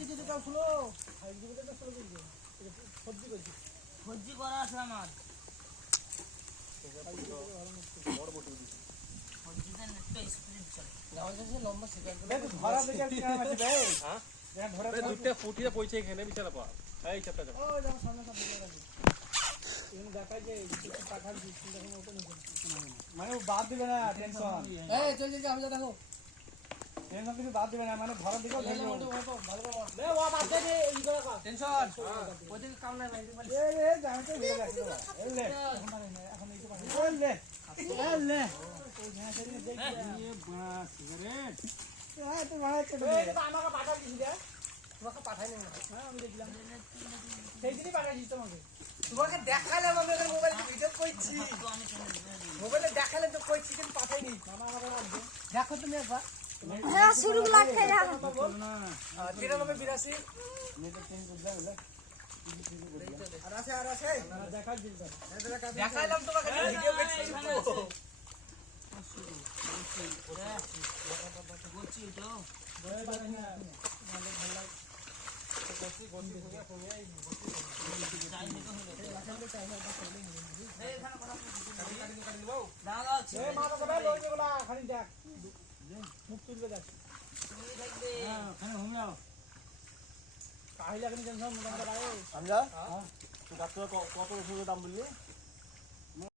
যদি কাউ শুনো সবজি করা আছে আমার বড় বড় সবজিতে একটা স্প্রিট চলে গাওয়াছে লম্বা শিকার করে ধরা দিকে কেমন আছে ভাই হ্যাঁ যা ধরা দুইটা ফুটিয়ে পয়সা এখানে বিচারা পা এই চাপটা যাও ওই দেখো সামনে সব দিকে রাখি এখানে দেখাই যে পাঠার দিচ্ছি দেখুন ওটা নিয়ে মানে বাদ দিবে না টেনশন এই চল চল আমি দেখো টেনশন কিছু বাদ দিবে না মানে ধরার দিকেও ভালো ভালো লে ও বাদ দে ই করে কা টেনশন ওদিকে কাম নাই ভাই এ যাও তো ভিড়ে রাখি এই লে এখন এই তো পাঠাই এই লে এই লে ওই ঘাস এনে দেখ এই বাস সিগারেট হ্যাঁ তো ভাই তো আমাকে পাঠাই দিছি রে তোমাকে পাঠাই নাই হ্যাঁ আমি দেখলাম সেই দিনই পাঠাইছিস তোমাকে দেখালাম আমি ওদের মোবাইলে ভিডিও করছি মোবাইলে দেখালাম তো কইছি কিন্তু পাঠাইনি মামা আমাকে রাখবে দেখো তুমি একবার হ্যাঁ শুরু লাগছে জানো না 9382 নেটে চেঞ্জ করলে হলো আর আছে দেখা দিল দেখাইলাম তোমাকে ভিডিও করছি গোছি তো বড় বড় না ভালো ভালো গোছি গোছি হয়ে কমে আই গোছি চাই নিতে হলো লাগাতে চাই না করলে এই এখানে কথা কাটি নিবাও দাও দাও এই মাথা কবে লই যেগুলা খালি দেখ মুখ তুলবে দেখ তুমি থাকবে হ্যাঁ ওখানে ঘুমিও কাহিলা কেন টেনশন মোটামুটি লাগে আমরা হ্যাঁ তো ডাক্তার কত ওষুধের দাম বললি